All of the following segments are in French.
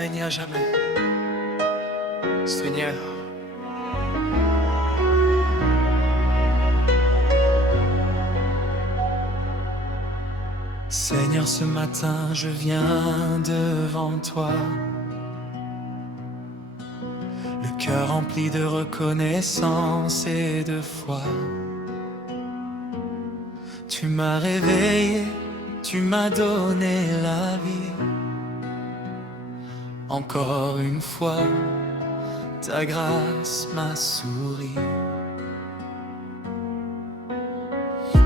règnes à jamais. Seigneur, Seigneur, ce matin je viens devant toi, le cœur rempli de reconnaissance et de foi. Tu m'as réveillé, tu m'as donné la vie. Encore une fois, ta grâce m'a souri.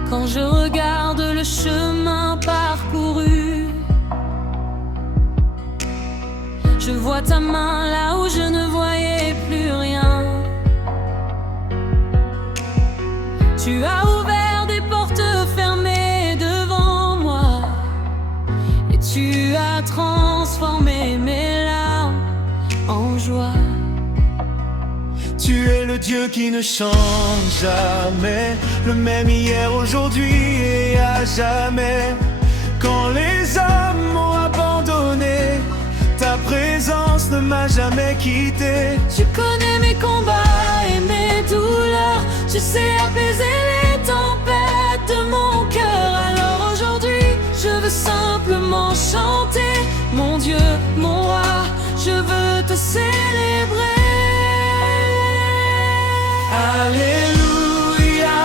Quand je regarde le chemin parcouru, je vois ta main là où je ne voyais plus rien. Tu as ouvert des portes fermées devant moi, et tu as transformé mes larmes en joie. Tu es le Dieu qui ne change jamais, le même hier, aujourd'hui et à jamais. Quand les hommes m'ont abandonné, ta présence ne m'a jamais quitté. Tu connais mes combats et mes douleurs, tu sais apaiser les tempêtes de mon cœur. Alors aujourd'hui, je veux simplement chanter, mon Dieu, mon roi, je veux te célébrer. Alléluia,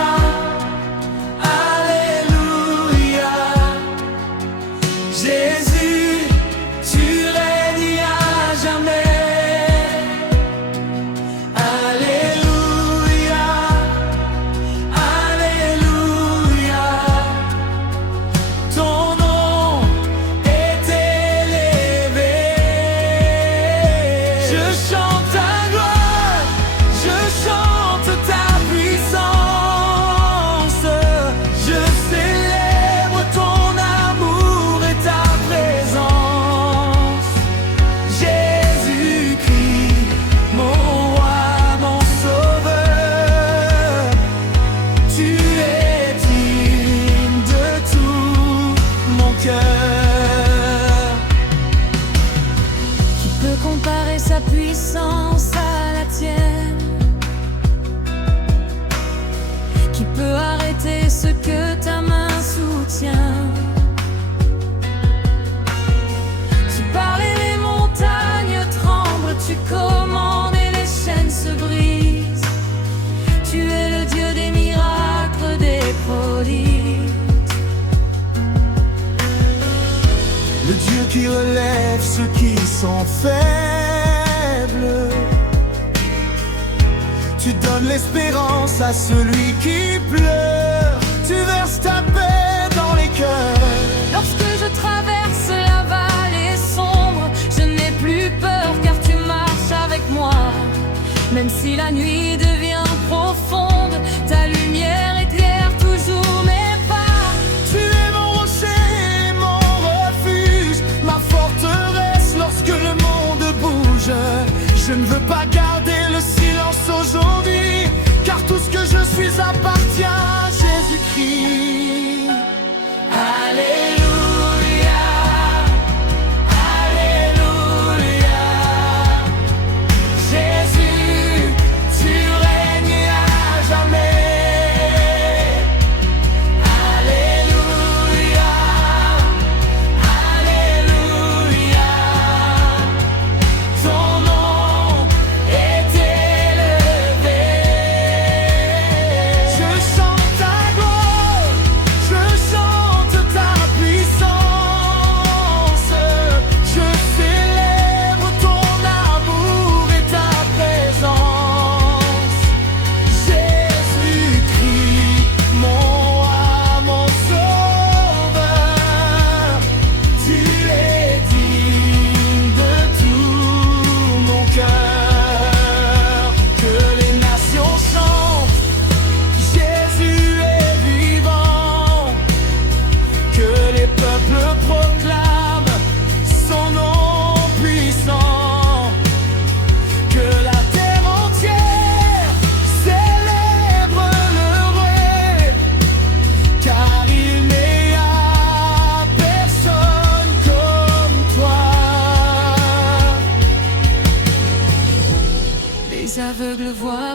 Alléluia, Jésus, tu règnes à jamais. Alléluia, Alléluia, ton nom est élevé. Je chante ta gloire, je chante ta puissance, je célèbre ton amour et ta présence. Jésus-Christ, mon roi, mon sauveur, tu es digne de tout mon cœur. Qui peut comparer sa puissance à la tienne? Qui peut arrêter ce que ta main soutient? Tu parles et les montagnes tremblent, tu commandes et les chaînes se brisent. Tu es le Dieu des miracles, des prodiges. Le Dieu qui relève ceux qui sont faibles. Tu donnes l'espérance à celui qui pleure. Tu verses ta paix dans les cœurs. Lorsque je traverse la vallée sombre, je n'ai plus peur car tu marches avec moi. Même si la nuit devient profonde, ta lumière éclaire toujours mes pas. Tu es mon rocher, mon refuge, ma forteresse lorsque le monde bouge. Je ne veux pas garder le silence aujourd'hui, car tout ce que je suis appartient à Jésus-Christ. Alléluia, Alléluia, Jésus, tu règnes à jamais. Alléluia, Alléluia, ton nom est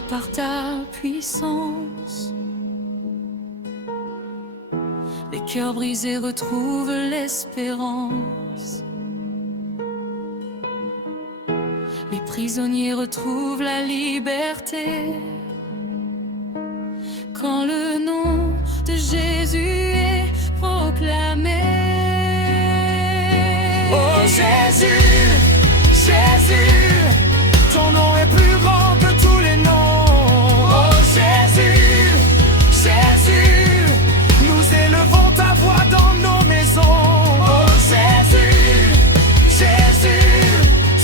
par ta puissance. Les cœurs brisés retrouvent l'espérance. Les prisonniers retrouvent la liberté. Quand le nom de Jésus est proclamé. Oh Jésus, Jésus, ton nom est plus grand que tous les noms. Oh Jésus, Jésus, nous élevons ta voix dans nos maisons. Oh Jésus, Jésus,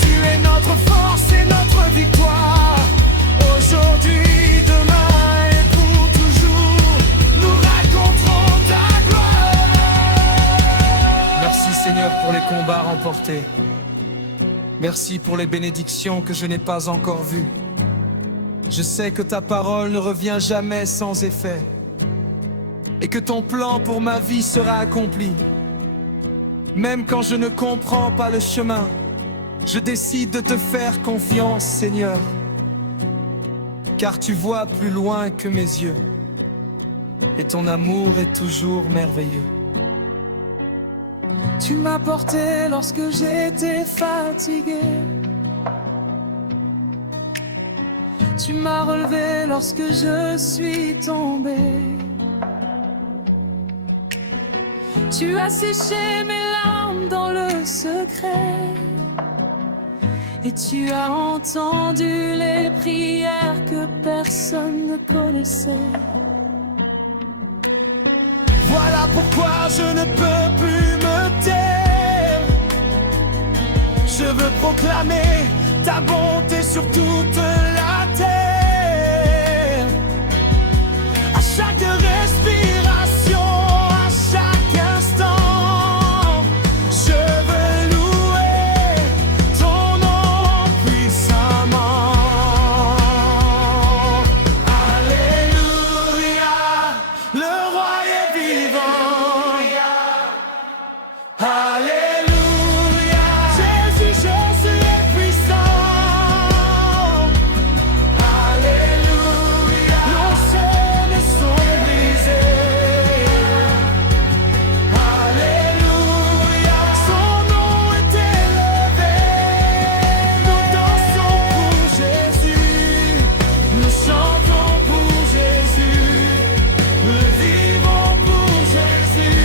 tu es notre force et notre victoire. Aujourd'hui, demain et pour toujours, nous raconterons ta gloire. Merci Seigneur pour les combats remportés. Merci pour les bénédictions que je n'ai pas encore vues. Je sais que ta parole ne revient jamais sans effet et que ton plan pour ma vie sera accompli. Même quand je ne comprends pas le chemin, je décide de te faire confiance, Seigneur, car tu vois plus loin que mes yeux et ton amour est toujours merveilleux. Tu m'as porté lorsque j'étais fatigué. Tu m'as relevé lorsque je suis tombé. Tu as séché mes larmes dans le secret. Et tu as entendu les prières que personne ne connaissait. Voilà pourquoi je ne peux plus me taire. Je veux proclamer ta bonté sur toute la terre. À chaque respiration, à chaque instant, je veux louer ton nom puissamment. Alléluia, le roi est vivant. Alléluia, Jésus, Jésus est puissant. Alléluia, nos chaînes sont brisées. Alléluia, son nom est élevé. Nous dansons pour Jésus, nous chantons pour Jésus, nous vivons pour Jésus.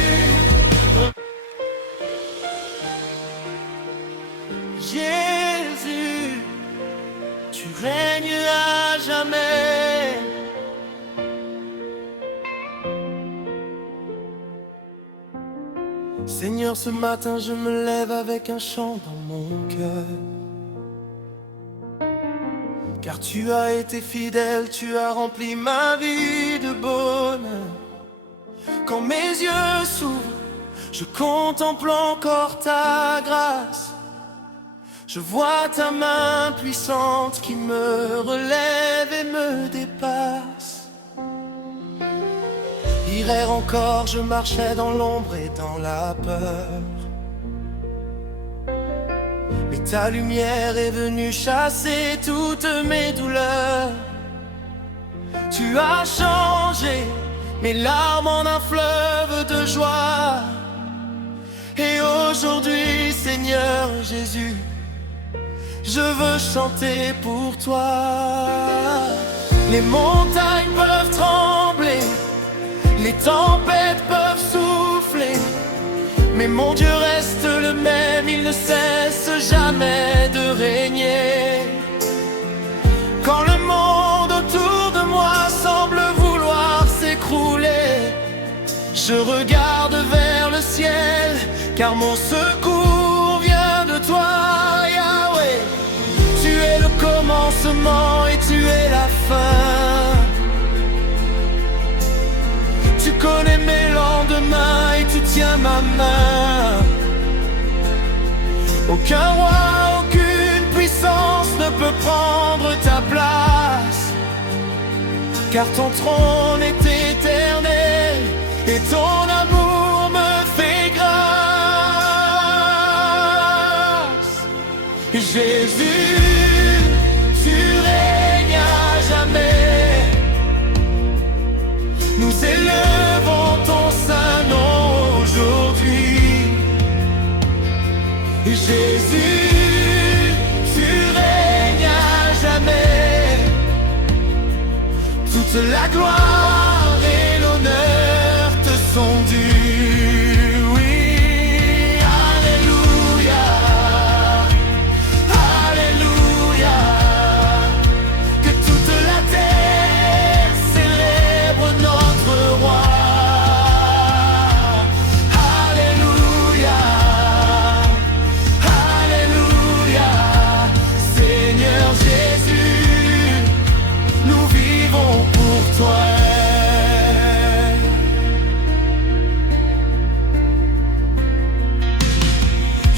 Jésus, tu règnes à jamais. Seigneur, ce matin je me lève avec un chant dans mon cœur. Car tu as été fidèle, tu as rempli ma vie de bonheur. Quand mes yeux s'ouvrent, je contemple encore ta grâce. Je vois ta main puissante qui me relève et me dépasse. Hier encore, je marchais dans l'ombre et dans la peur. Mais ta lumière est venue chasser toutes mes douleurs. Tu as changé mes larmes en un fleuve de joie. Et aujourd'hui, Seigneur Jésus, je veux chanter pour toi. Les montagnes peuvent trembler, les tempêtes peuvent souffler, mais mon Dieu reste le même, il ne cesse jamais de régner. Quand le monde autour de moi semble vouloir s'écrouler, je regarde vers le ciel, car mon secours vient de toi, Yahweh. Tu es le commencement et tu es la fin. Tu connais mes lendemains et tu tiens ma main. Aucun roi, aucune puissance ne peut prendre ta place, car ton trône est éternel et ton amour me fait grâce. Jésus, tu règnes à jamais. Et Jésus, tu règnes à jamais. Toute la gloire et l'honneur te sont dus. Oui, alléluia, alléluia. Que toute la terre célèbre notre roi. Alléluia, alléluia. Seigneur Jésus, nous vivons pour toi.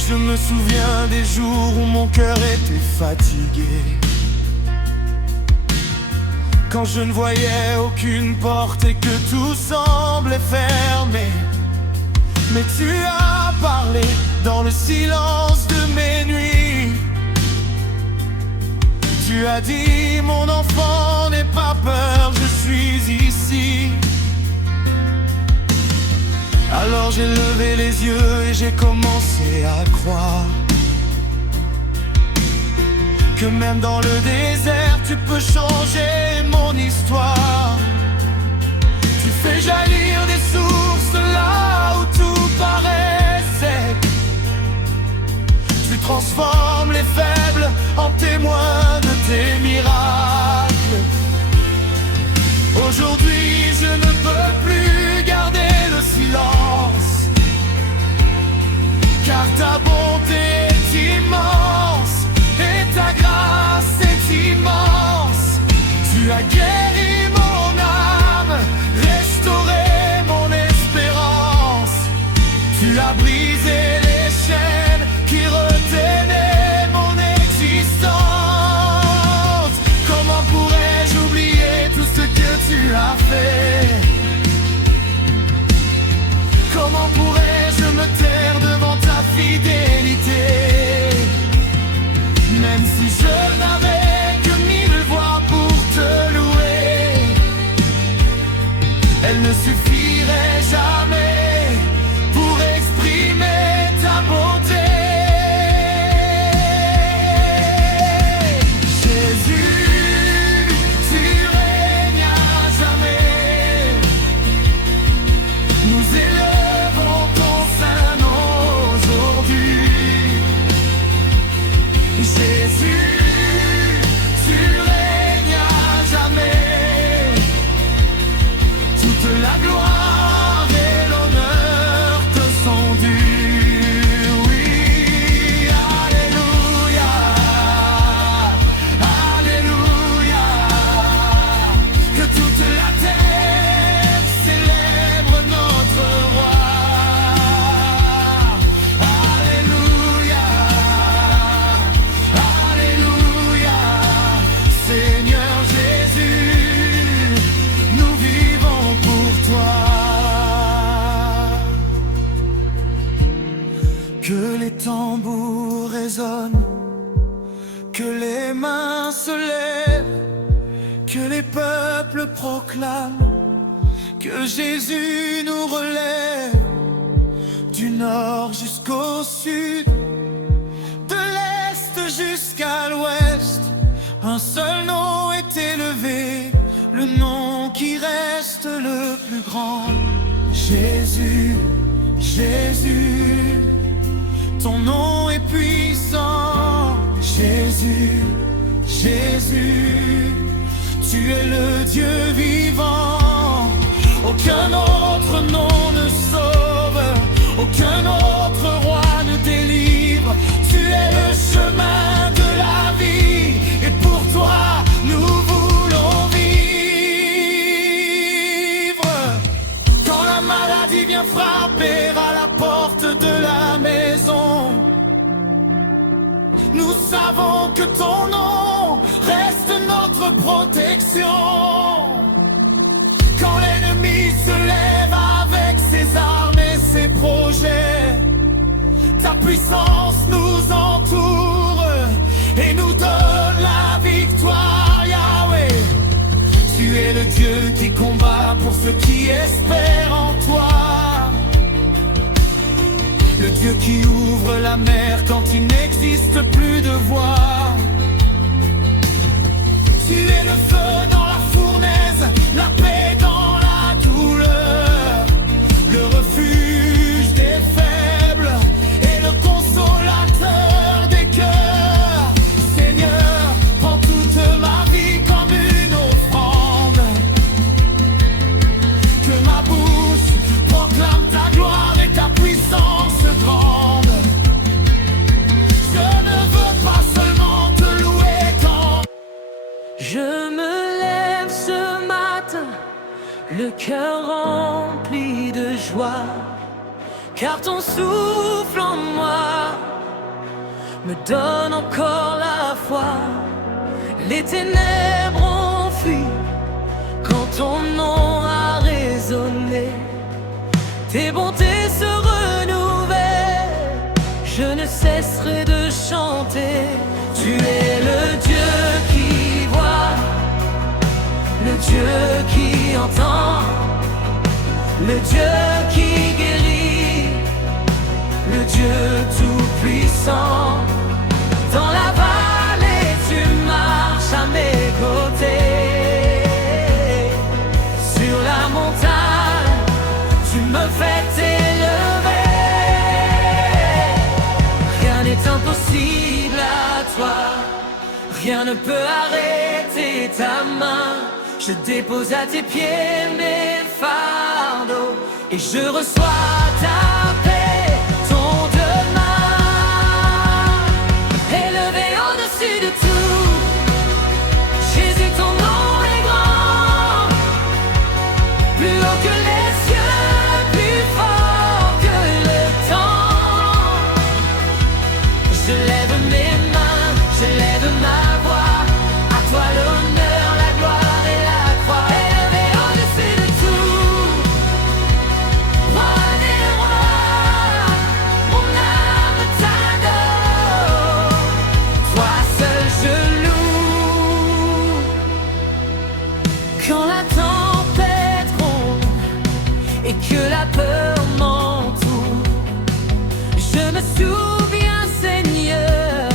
Je me souviens des jours où mon cœur était fatigué, quand je ne voyais aucune porte et que tout semblait fermé. Mais tu as parlé dans le silence de mes nuits. Tu as dit, mon enfant, n'aie pas peur, je suis ici. Alors j'ai levé les yeux et j'ai commencé à croire que même dans le désert tu peux changer mon histoire. Tu fais jaillir des sources là où tout paraît sec. Tu transformes les faibles en témoins de tes miracles. Aujourd'hui je ne peux plus garder le silence, car ta bonté est immense et ta grâce est immense. Tu as guéri mon âme, restauré mon espérance. Tu as brisé les chaînes qui retenaient mon existence. Comment pourrais-je oublier tout ce que tu as fait? Comment pourrais-je me taire devant ta fidélité? Même si je n'avais que 1000 voix pour te louer, elles ne suffiraient jamais pour exprimer ta bonté. Jésus, tu règnes à jamais. Nous élevons ton saint nom aujourd'hui. Jésus, tu règnes à jamais. Toute la gloire et l'honneur te sont dus. Oui, alléluia, alléluia. Que toute la terre célèbre notre roi. Alléluia, alléluia. Seigneur Jésus, nous vivons pour toi. Que les tambours résonnent, que les mains se lèvent, que les peuples proclament que Jésus nous relève. Du nord jusqu'au sud, de l'est jusqu'à l'ouest, un seul nom est élevé, le nom qui reste le plus grand. Jésus, Jésus, ton nom est puissant. Jésus, Jésus, tu es le Dieu vivant. Aucun autre nom ne sauve, aucun autre roi ne délivre. Tu es le chemin de la vie, et pour toi nous voulons vivre. Quand la maladie vient frapper à la porte de la maison, nous savons que ton nom reste notre protection. Quand l'ennemi se lève avec ses armes et ses projets, ta puissance nous entoure et nous donne la victoire, Yahweh. Tu es le Dieu qui combat pour ceux qui espèrent en toi. le Dieu qui ouvre la mer quand il n'existe plus de voie. Tu es le feu dans la fournaise, la paix dans la douleur, le refuge des faibles et le consolateur des cœurs. Seigneur, prends toute ma vie comme une offrande, que ma bouche proclame ta gloire et ta puissance grande. Je ne veux pas seulement te louer quand je me lève ce matin, le cœur rempli de joie, car ton souffle en moi me donne encore la foi. Les ténèbres ont fui quand ton nom a résonné. Tes bontés se renouvellent, je ne cesserai de chanter. Tu es le Dieu qui voit, le Dieu qui entend, le Dieu qui guérit, le Dieu tout-puissant. Dans la vallée, tu marches à mes côtés. Sur la montagne, tu me fais t'élever. Rien n'est impossible à toi, rien ne peut arrêter ta main. Je dépose à tes pieds mes fardeaux et je reçois ta paix, ton demain. Élevé au-dessus de tout, Jésus, ton nom est grand, plus haut que les cieux, plus fort que le temps. Je lève mes mains, je lève ma voix, à toi l'honneur, la gloire et la croix. Élevé au-dessus de tout, roi des rois, mon âme t'adore, toi seul je loue. Quand la tempête gronde et que la peur m'entoure, je me souviens, Seigneur,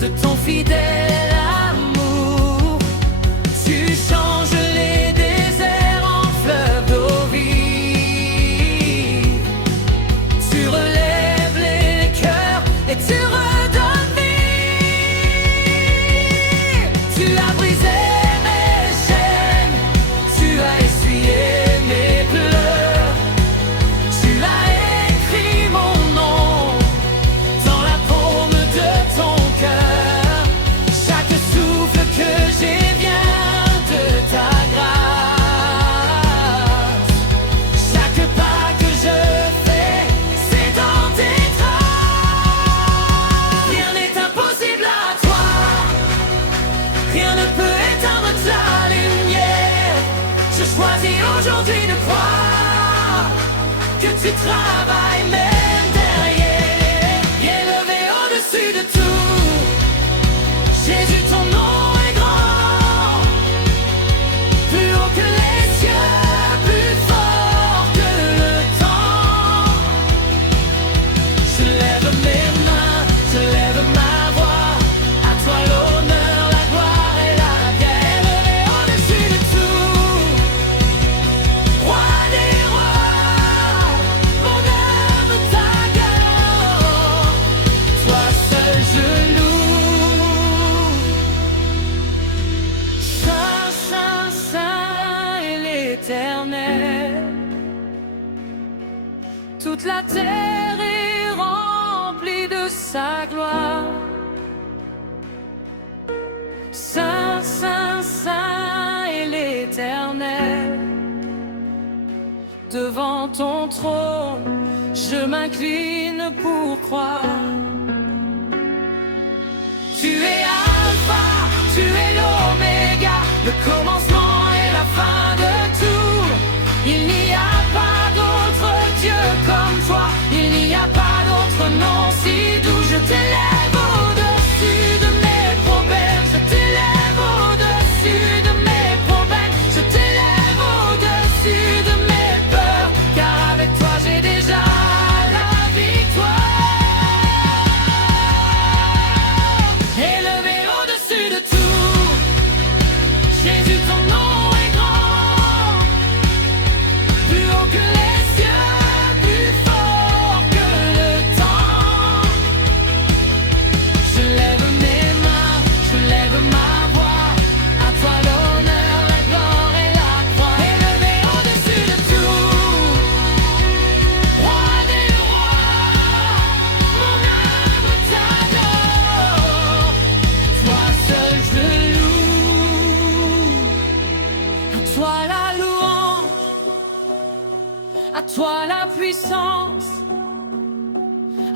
de ton fidèle amour. Tu changes les déserts en fleuves d'eau vive. Tu relèves les cœurs et tu redonnes vie. Tu as brisé mes chaînes, tu as essuyé mes pleurs. Tu as écrit mon nom dans la paume de ton cœur. Chaque souffle que j'ai vient de ta grâce. Chaque pas que je fais, c'est dans tes traces. Rien n'est impossible à toi, rien ne peut éteindre ta lumière. Je choisis aujourd'hui de croire que tu travailles même derrière. Élevé au-dessus de tout, Jésus, ton nom est grand, plus haut que les cieux, plus fort que le temps. Je lève mes mains, je lève ma voix, à toi l'honneur, la gloire et la guerre. Élevé au-dessus de tout, roi des rois, mon âme t'adore, toi seul je loue. Saint, Saint, Saint est l'Éternel. Toute la terre est remplie de sa gloire. Saint, Saint, Saint est l'Éternel. Devant ton trône, je m'incline pour croire. Tu es Alpha, tu es l'Oméga, le commencement et la fin de tout. Il n'y a pas d'autre Dieu comme toi, il n'y a pas d'autre nom si doux. Je t'élève au-dessus de mes problèmes, je t'élève au-dessus de mes problèmes, je t'élève au-dessus de mes peurs, car avec toi j'ai déjà la victoire.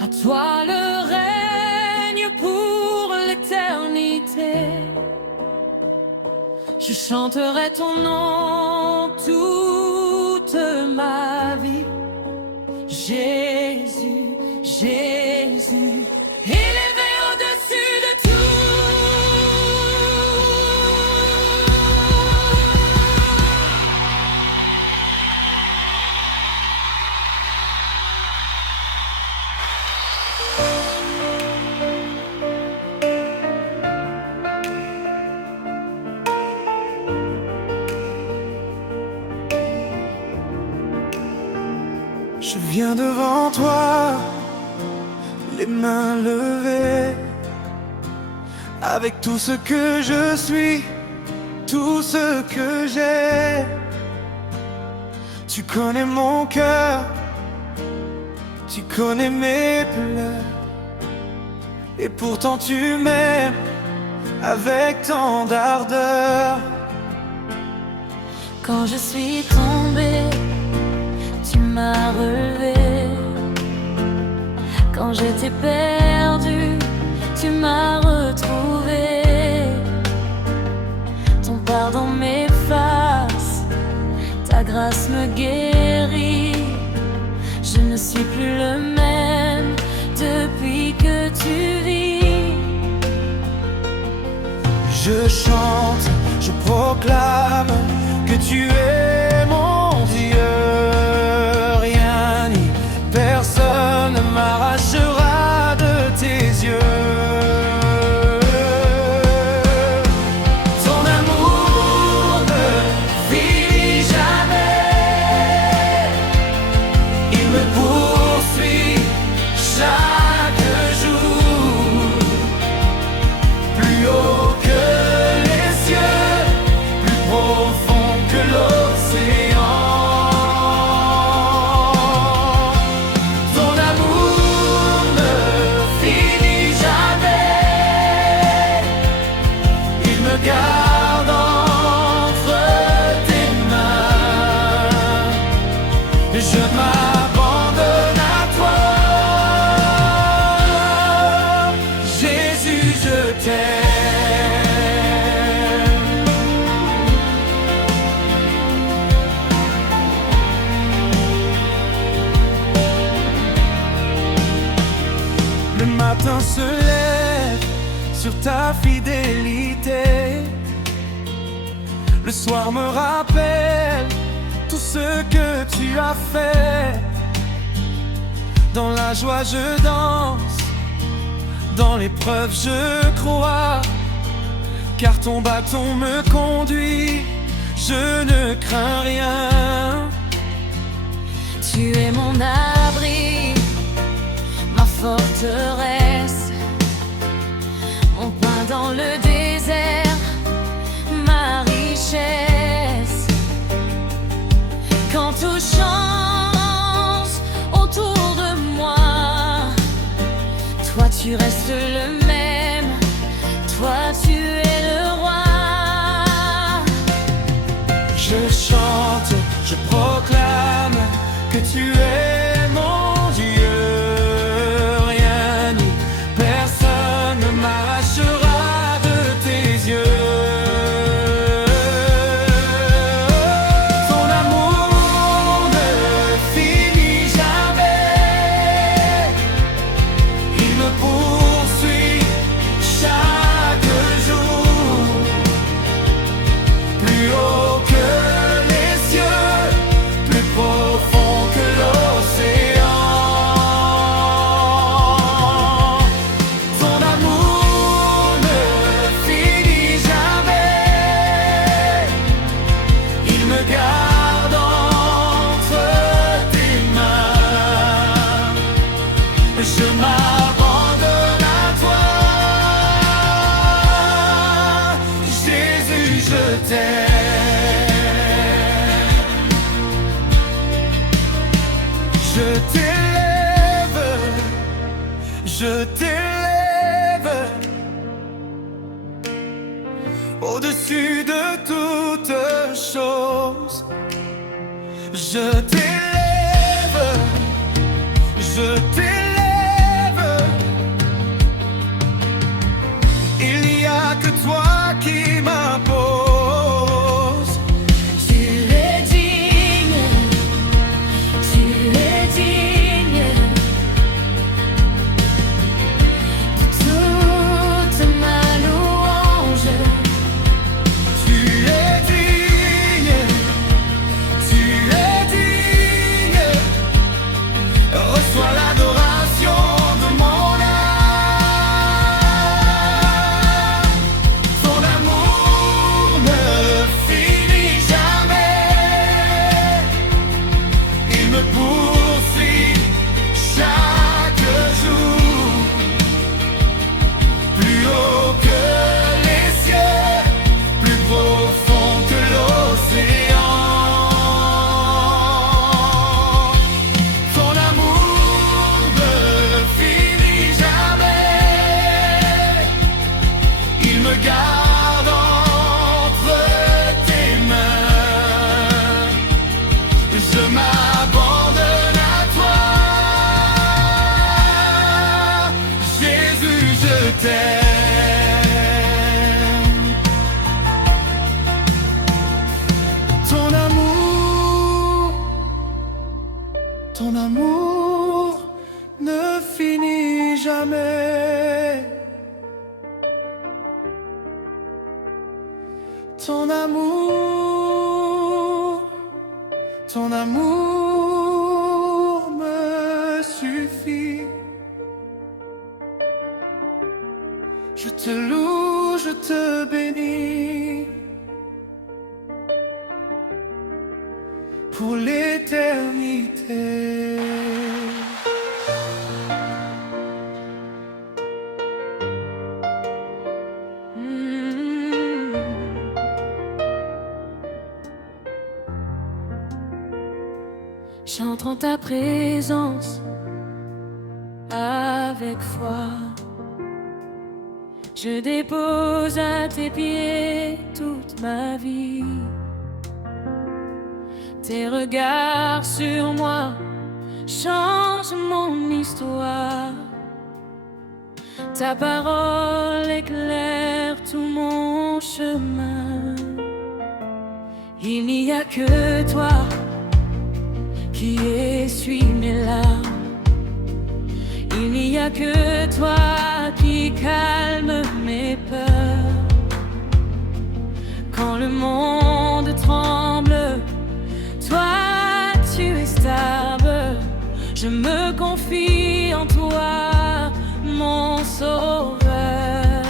À toi le règne pour l'éternité. Je chanterai ton nom toute ma vie. Jésus, Jésus, élevé au-dessus de tout. Je viens devant toi, les mains levées, avec tout ce que je suis, tout ce que j'ai. Tu connais mon cœur, tu connais mes pleurs, et pourtant tu m'aimes avec tant d'ardeur. Quand je suis tombée, tu m'as relevé. Quand j'étais perdue, tu m'as retrouvé. Ton pardon m'efface, ta grâce me guérit. Je ne suis plus le même depuis que tu vis. Je chante, je proclame que tu es mon Dieu. Rien ni personne ne m'arrachera de tes yeux. Ton amour ne finit jamais. Il me poursuit chaque jour. Plus haut que les cieux, plus profond que l'océan. Ton amour ne finit jamais. Il me garde entre tes mains. Je m'abandonne à toi. Jésus, je t'aime. Le matin se lève sur ta fidélité. Le soir me rappelle tout ce que tu as fait. Dans la joie je danse, dans l'épreuve je crois, car ton bâton me conduit, je ne crains rien. Tu es mon abri, ma forteresse, mon pain dans le désert, ma richesse. Quand tout change autour de moi, toi tu restes le même, toi tu es le roi. Je chante, je proclame que tu es mon Dieu. Rien ni personne ne m'arrachera de tes yeux. Ton amour ne finit jamais. Il me poursuit chaque jour. Plus haut que les cieux, plus profond que l'océan. Ton amour ne finit jamais. Il me garde entre tes mains. Je m'abandonne à toi. Jésus, je t'aime. Je t'élève, je t'élève au-dessus de toutes choses. Je t'élève, je t'élève. t'aime. Ton amour ne finit jamais. Ton amour me suffit. Je te loue, je te bénis pour l'éternité. J'entre en ta présence avec foi. Je dépose à tes pieds toute ma vie. Tes regards sur moi changent mon histoire. Ta parole éclaire tout mon chemin. Il n'y a que toi qui essuie mes larmes. Il n'y a que toi qui calme mes peurs. Quand le monde tremble, toi tu es stable. Je me confie en toi, mon sauveur.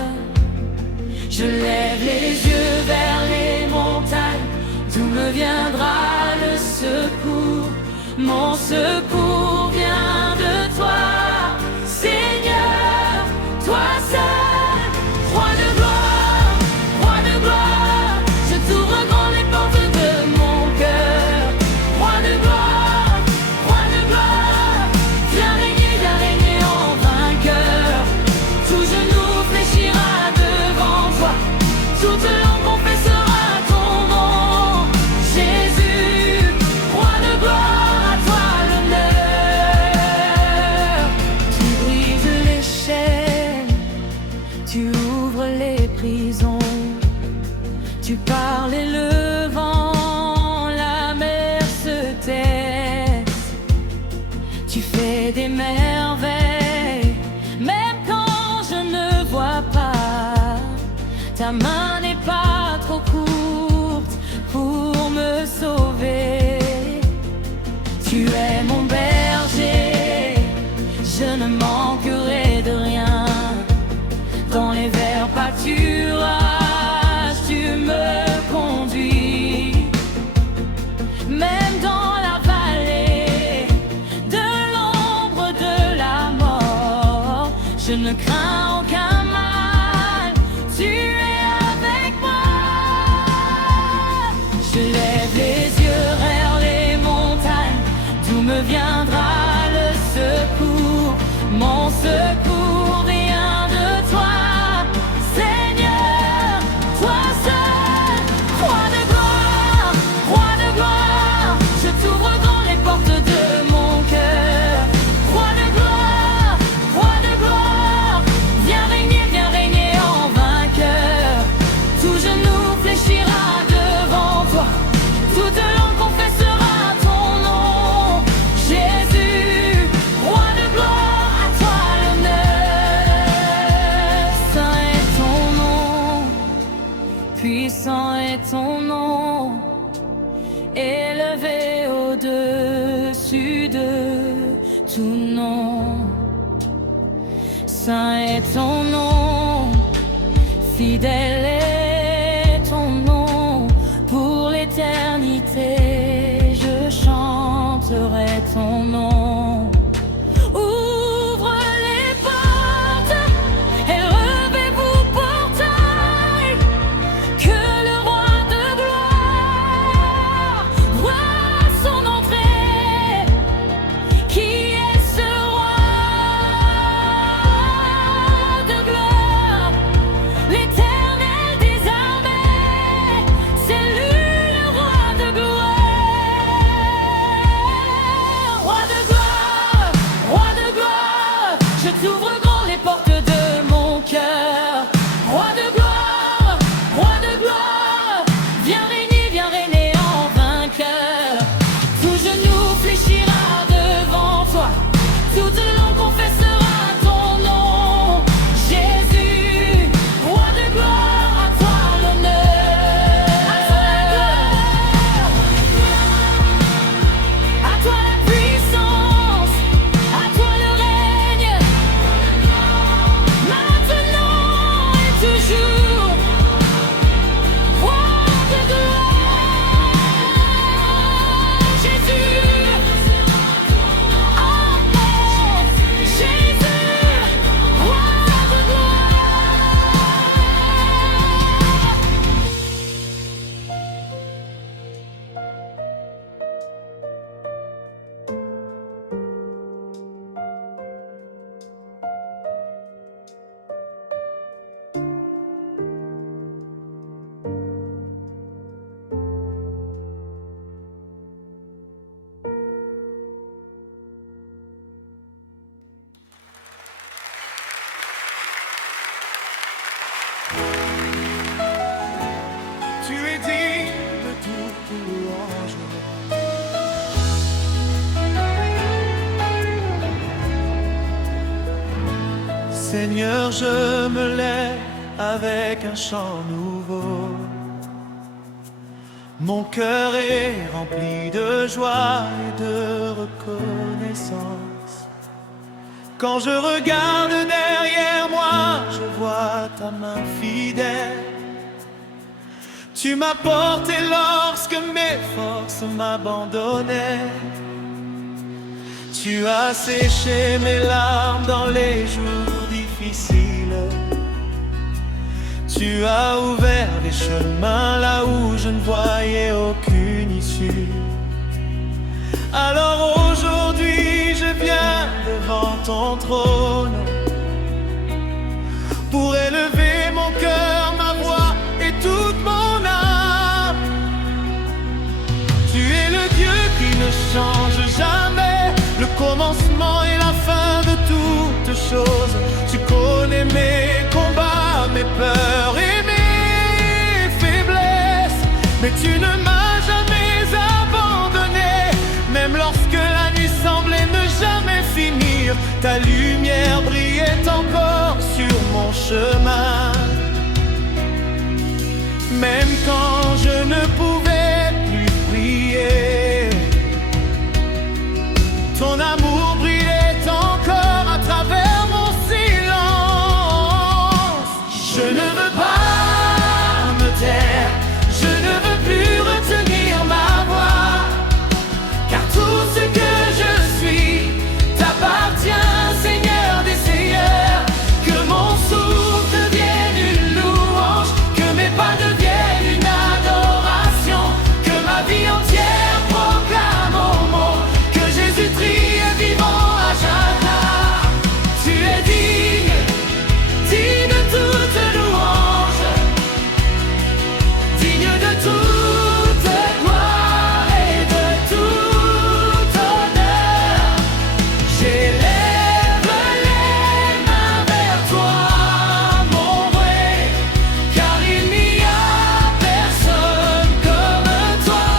Je lève les yeux vers les montagnes. D'où me viendra le secours? Mon secours vient de toi, Seigneur, toi seul, roi de gloire, je t'ouvre grand les portes de mon cœur. Roi de gloire, viens régner en vainqueur. Tout genou fléchira devant toi, toute langue confessera ton nom. Jésus, roi de gloire. Tu ouvres les prisons, tu parles et le vent, la mer se taise. Tu fais des merveilles, même quand je ne vois pas. Ta main n'est pas trop courte pour me sauver. Tu es mon berger, je ne manquerai de rien. Dans les verts pâturages, tu me conduis. Même dans la vallée de l'ombre de la mort, je ne crains aucun mal, tu es avec moi. Je lève les yeux vers les montagnes. D'où me viendra le secours? Mon secours vient de toi. Puissant est ton nom, élevé au-dessus de tout nom. Saint est ton nom, fidèle est ton nom. Pour l'éternité, je chanterai ton nom. Ouvre les portes, élevez-vous portail, que le roi de gloire voie son entrée. Qui est ce roi de gloire? L'Éternel des armées, c'est lui le roi de gloire. Roi de gloire, je t'ouvre grand les portes de mon cœur. Seigneur, je me lève avec un chant nouveau. Mon cœur est rempli de joie et de reconnaissance. Quand je regarde derrière moi, je vois ta main fidèle. Tu m'as porté lorsque mes forces m'abandonnaient. Tu as séché mes larmes dans les jours difficiles. Tu as ouvert des chemins là où je ne voyais aucune issue. Alors aujourd'hui je viens devant ton trône pour élever mon cœur, ma voix et toute mon âme. Tu es le Dieu qui ne change jamais, le commencement et la fin de toutes choses. Tu connais mes combats, mes peurs et mes faiblesses, mais tu ne m'as jamais abandonné. Même lorsque la nuit semblait ne jamais finir, ta lumière brillait encore sur mon chemin. Même quand je ne pouvais plus prier, ton amour brillait encore à travers mon silence. Je ne veux pas me taire, je ne veux plus retenir ma voix, car tout ce que je suis t'appartient, Seigneur des Seigneurs. Que mon souffle devienne une louange, que mes pas deviennent une adoration, que ma vie entière proclame au monde que Jésus-Christ est vivant à chacun. Tu es digne, digne de toute louange, digne de toute gloire et de tout honneur. J'élève les mains vers toi, mon vrai, car il n'y a personne comme toi.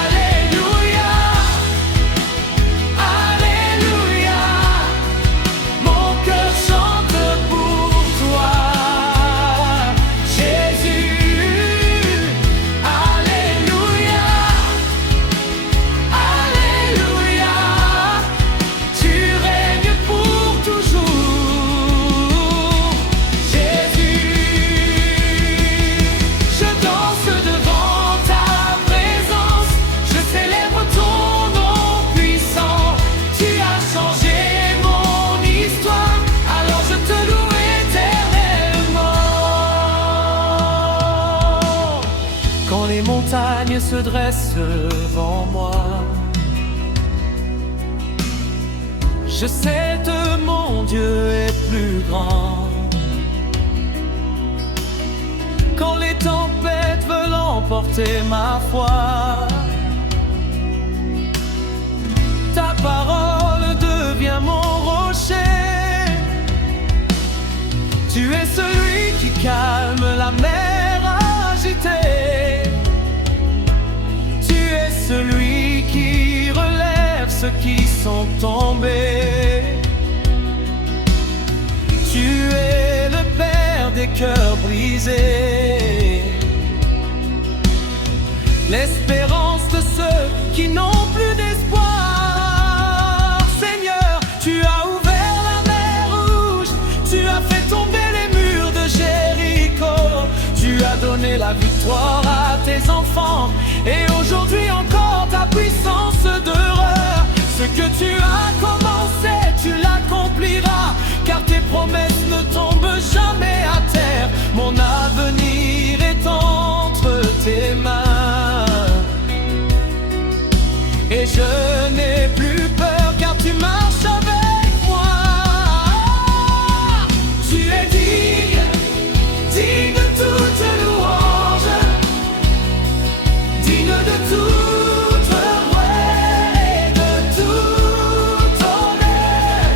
Alléluia, alléluia, mon cœur chante pour toi, Jésus. Alléluia, alléluia, tu règnes pour toujours, Jésus. Je danse devant ta présence, je célèbre ton nom puissant. Tu as changé mon histoire, alors je te loue éternellement. Quand les montagnes se dressent devant moi, je sais que mon Dieu est plus grand. Quand les tempêtes veulent emporter ma foi, ta parole devient mon rocher. Tu es celui qui calme la mer agitée. Tu es celui qui relève ceux qui sont tombés. Tu es le Père des cœurs brisés, l'espérance de ceux qui n'ont plus d'espoir. Seigneur, tu as ouvert la mer rouge, tu as fait tomber les murs de Jéricho. Tu as donné la victoire à tes enfants, et aujourd'hui encore ta puissance demeure. Ce que tu as commencé, tu l'accompliras, car tes promesses ne tombent jamais à terre. Mon avenir est entre tes mains, et je n'ai plus peur, car tu marches avec moi. Tu es digne, digne de toute louange, digne de toute gloire et de tout honneur.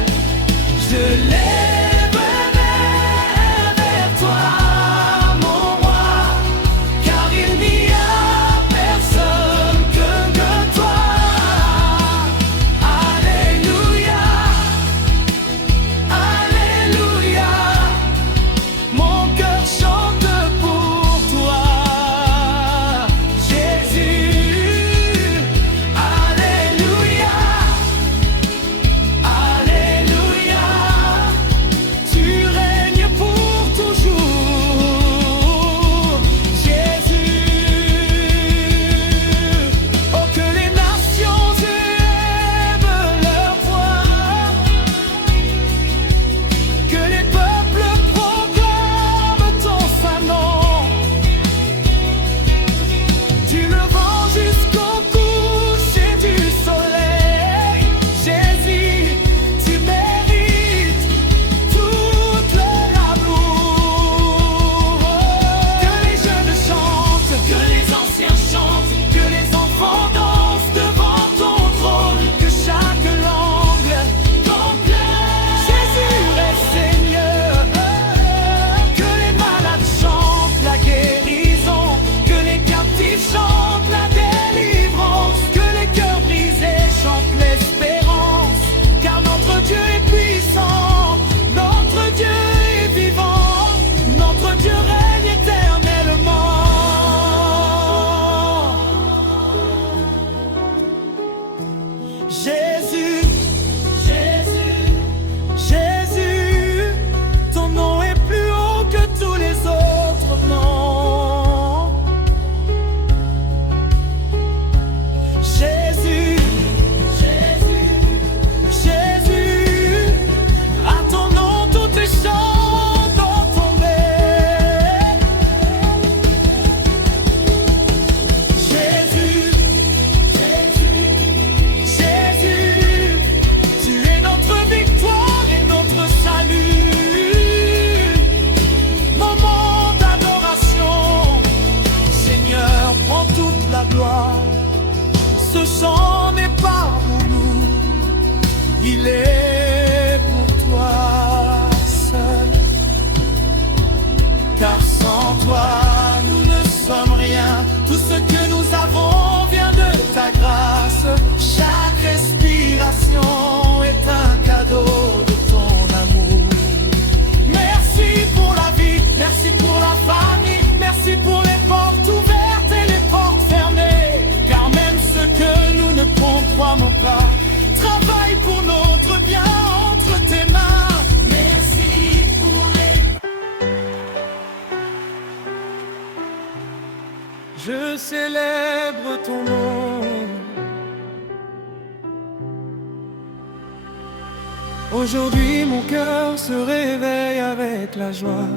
Aujourd'hui mon cœur se réveille avec la joie,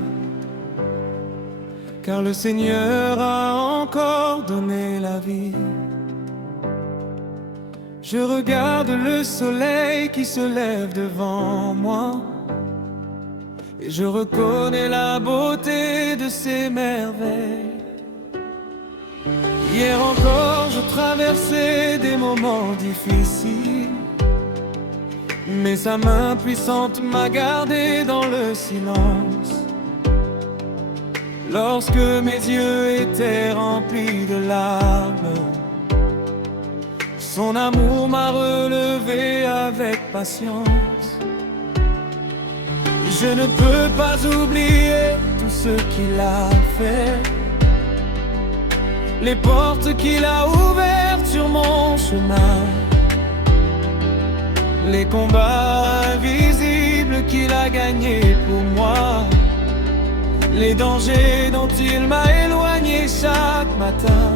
car le Seigneur a encore donné la vie. Je regarde le soleil qui se lève devant moi, et je reconnais la beauté de ses merveilles. Hier encore je traversais des moments difficiles, mais sa main puissante m'a gardé dans le silence. Lorsque mes yeux étaient remplis de larmes, son amour m'a relevé avec patience. Je ne peux pas oublier tout ce qu'il a fait, les portes qu'il a ouvertes sur mon chemin, les combats invisibles qu'il a gagnés pour moi, les dangers dont il m'a éloigné chaque matin.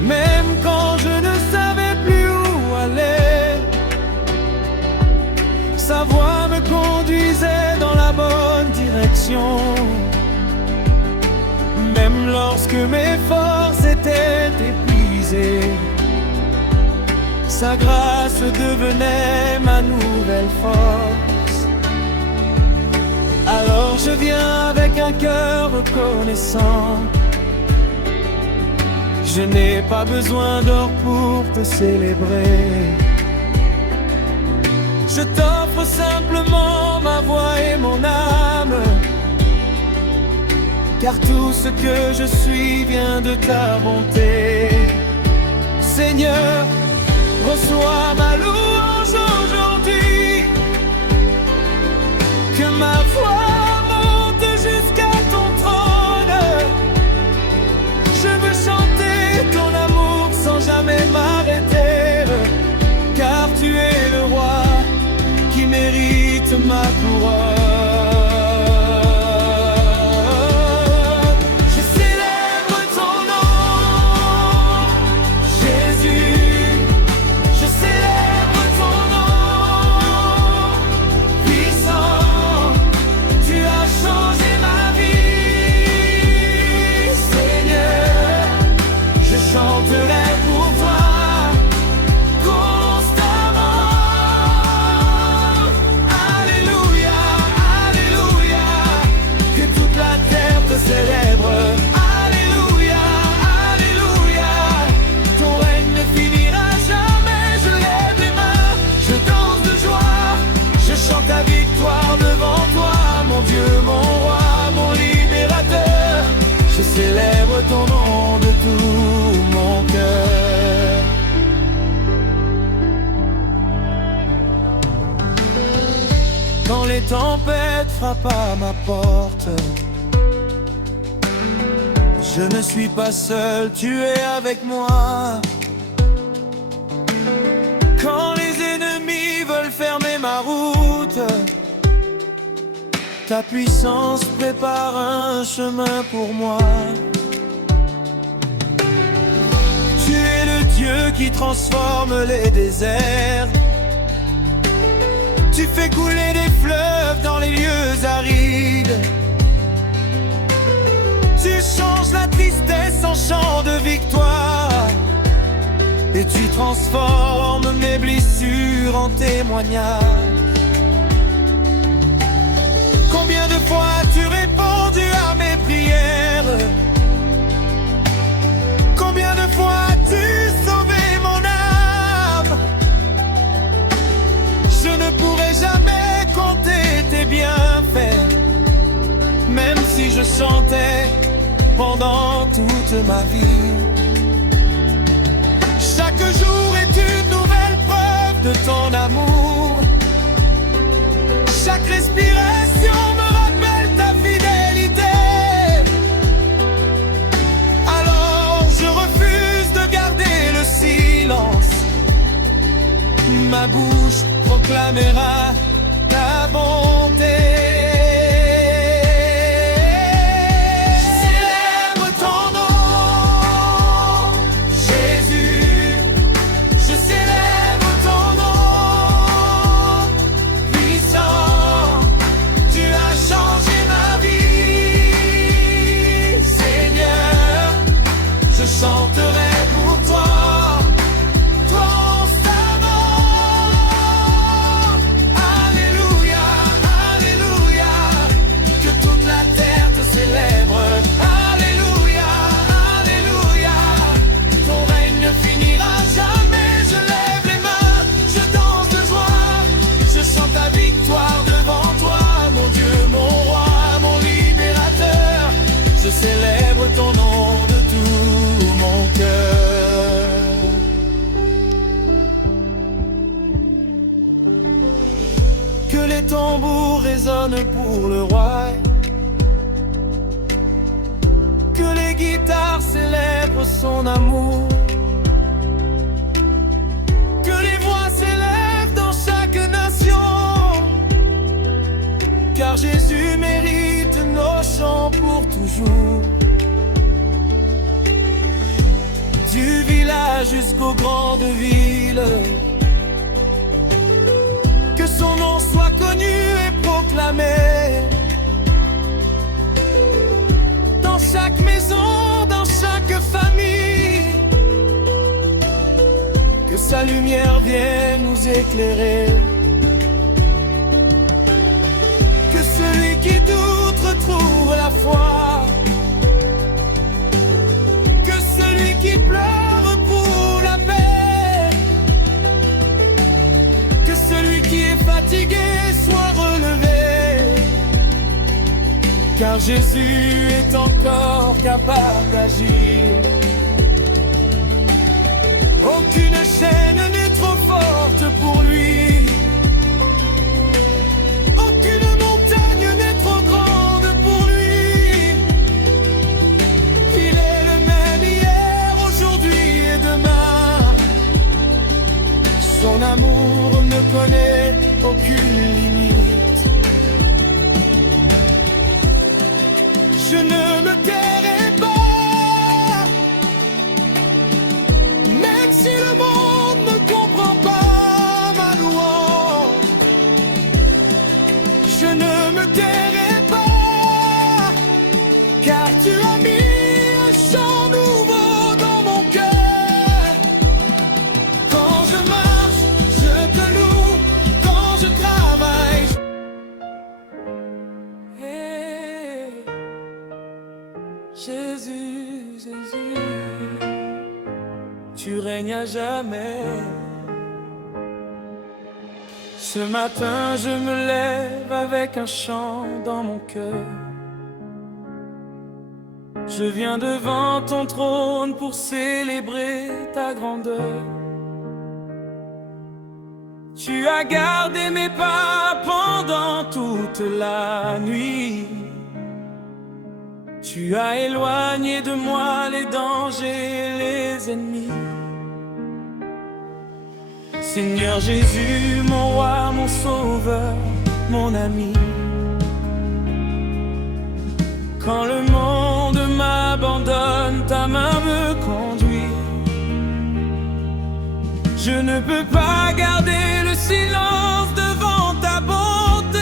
Même quand je ne savais plus où aller, sa voix me conduisait dans la bonne direction. Même lorsque mes forces étaient épuisées, sa grâce devenait ma nouvelle force. Alors je viens avec un cœur reconnaissant. Je n'ai pas besoin d'or pour te célébrer. Je t'offre simplement ma voix et mon âme, car tout ce que je suis vient de ta bonté. Seigneur, reçois ma louange aujourd'hui, que ma voix monte jusqu'à ton trône. Je veux chanter ton amour sans jamais m'arrêter, car tu es le roi qui mérite ma couronne. Célèbre ton nom de tout mon cœur. Quand les tempêtes frappent à ma porte, je ne suis pas seul, tu es avec moi. Quand les ennemis veulent fermer ma route, ta puissance prépare un chemin pour moi. Tu es le Dieu qui transforme les déserts. Tu fais couler des fleuves dans les lieux arides. Tu changes la tristesse en chant de victoire, et tu transformes mes blessures en témoignages. Combien de fois as-tu répondu à mes prières? Combien de fois as-tu sauvé mon âme? Je ne pourrai jamais compter tes bienfaits, même si je chantais pendant toute ma vie. Chaque jour est une nouvelle preuve de ton amour. Chaque respiration me rappelle ta fidélité. Alors je refuse de garder le silence. Ma bouche proclamera ta bonté. Je célèbre ton nom, les tambours résonnent pour le roi, que les guitares célèbrent son amour, que les voix s'élèvent dans chaque nation, car Jésus mérite nos chants pour toujours. Du village jusqu'aux grandes villes, que son nom soit connu et proclamé, dans chaque maison, dans chaque famille, que sa lumière vienne nous éclairer, que celui qui doute retrouve la foi, que celui qui pleure pour la paix, que celui qui est fatigué soit relevé, car Jésus est encore capable d'agir. Aucune chaîne n'est trop forte pour lui, aucune montagne n'est trop grande pour lui. Il est le même hier, aujourd'hui et demain. Son amour ne connaît aucune limite. Je ne me tairai pas, même si le monde ne comprend pas ma louange. Je ne me tairai pas, car tu as mis un chant nouveau dans mon cœur. Quand je marche, je te loue, quand je travaille. Hey, Jésus, Jésus, tu règnes à jamais. Ce matin, je me lève avec un chant dans mon cœur. Je viens devant ton trône pour célébrer ta grandeur. Tu as gardé mes pas pendant toute la nuit. Tu as éloigné de moi les dangers et les ennemis. Seigneur Jésus, mon roi, mon sauveur, mon ami. Quand le monde m'abandonne, ta main me conduit. Je ne peux pas garder le silence devant ta bonté,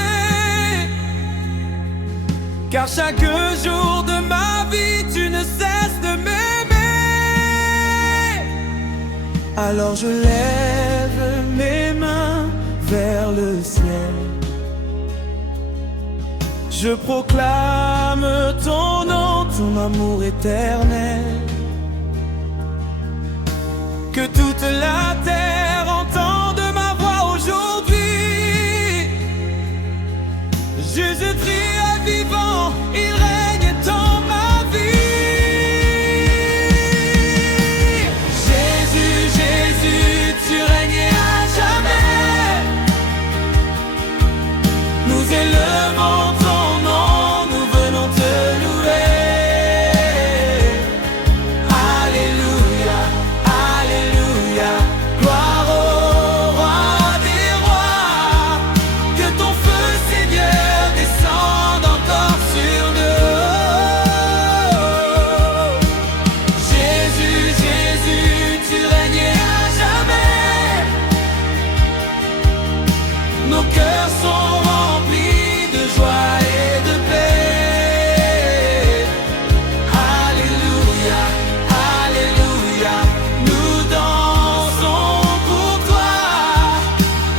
car chaque jour de ma vie, tu ne cesses de m'aimer. Alors je lève mes mains vers le ciel. Je proclame ton nom, ton amour éternel. Que toute la terre entende ma voix aujourd'hui. Jésus est vivant, il règne dans ma vie. Jésus, Jésus, tu règnes à jamais. Nous élevons ton nom, nous venons te louer. Alléluia, Alléluia, gloire au roi des rois. Que ton feu, Seigneur, descende encore sur nous. Jésus, Jésus, tu règnes à jamais. Nos cœurs sont remplis de joie et de paix. Alléluia, Alléluia, nous dansons pour toi,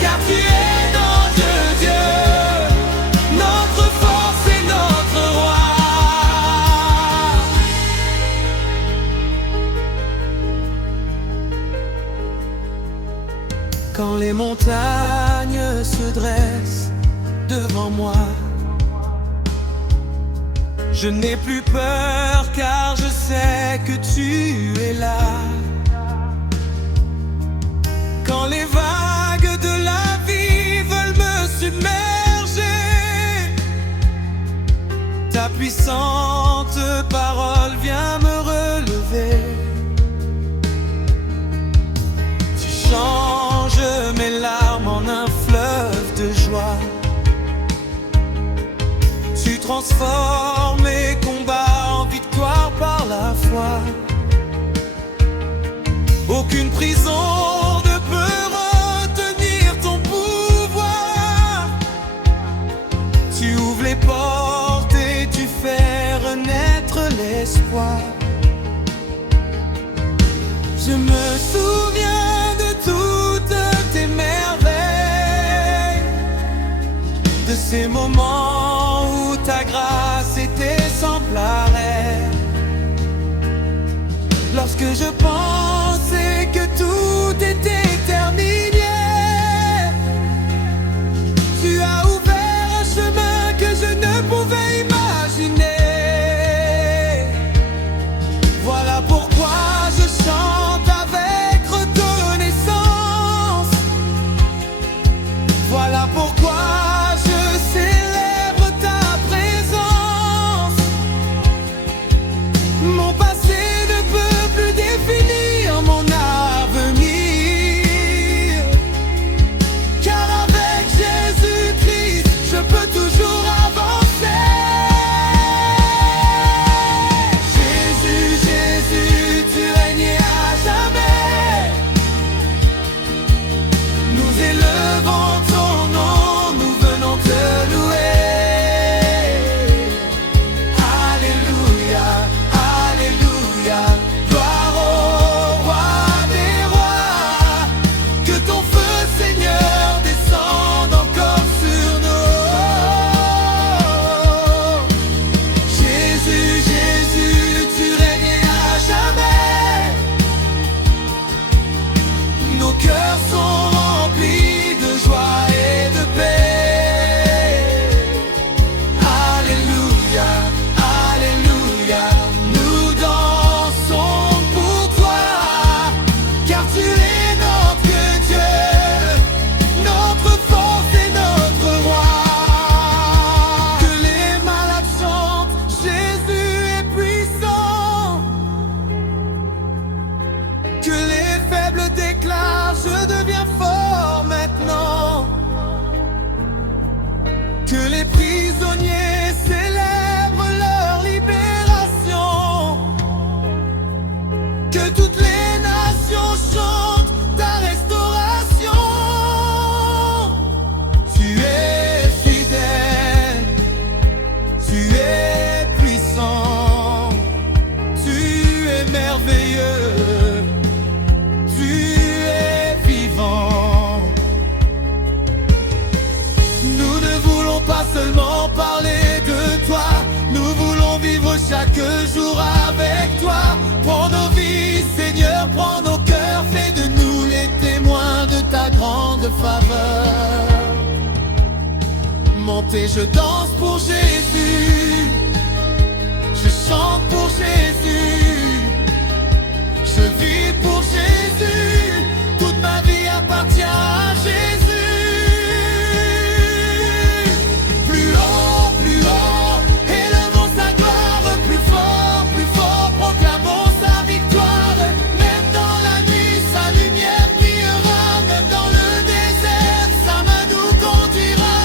car tu es notre Dieu, notre force et notre roi. Quand les montagnes se dressent devant moi, je n'ai plus peur car je sais que tu es là. Quand les vagues de la vie veulent me submerger, de joie. Tu transformes mes combats en victoire par la foi. Aucune prison ne peut retenir ton pouvoir. Tu ouvres les portes et tu fais renaître l'espoir. Je me souviens de toutes tes merveilles, de ces moments où ta grâce était sans arrêt. Lorsque je pensais que tout était terminé, tu as ouvert un chemin que je ne pouvais imaginer. Voilà pourquoi je chante avec reconnaissance. Voilà pourquoi je célèbre ta présence. Mon passé ne peut plus définir mon avenir, car avec Jésus-Christ, je peux toujours avancer. Jésus, Jésus, tu règnes à jamais. Nous élevons ton nom, nous venons te louer. Alléluia, Alléluia, gloire au roi des rois. Que ton feu, Seigneur, descende encore sur nous. Jésus, Jésus, tu règnes à jamais. Nos cœurs sont remplis de joie et de paix. Alléluia, Alléluia, nous dansons pour toi, car tu es notre Dieu, notre force et notre roi. Que les malades chantent, Jésus est puissant. Que les faibles déclarent, je deviens fort maintenant. Que les prisonniers célèbrent leur libération. Que toutes les nations chantent ta restauration. Tu es fidèle, tu es puissant, tu es merveilleux, tu es vivant. Nous ne voulons pas seulement parler de toi, nous voulons vivre chaque jour avec toi. Prends nos vies, Seigneur, prends nos cœurs, fais de nous les témoins de ta grande faveur. Montez, je danse pour Jésus, je chante pour Jésus, je vis pour Jésus, toute ma vie appartient à Jésus. Plus haut, élevons sa gloire, plus fort, proclamons sa victoire. Même dans la nuit, sa lumière brillera, même dans le désert, sa main nous conduira.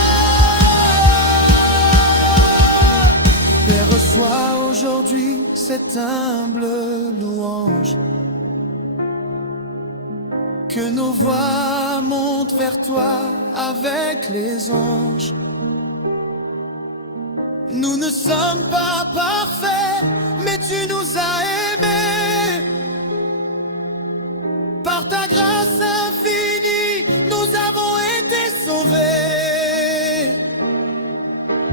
Père, reçois aujourd'hui cette humble louange. Que nos voix montent vers toi avec les anges. Nous ne sommes pas parfaits, mais tu nous as aimés. Par ta grâce infinie, nous avons été sauvés.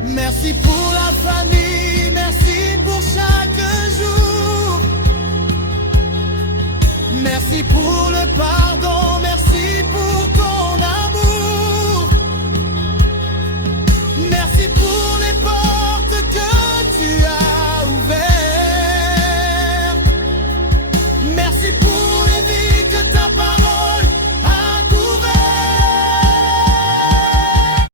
Merci pour la famille, merci pour chaque jour. Merci pour le paradis.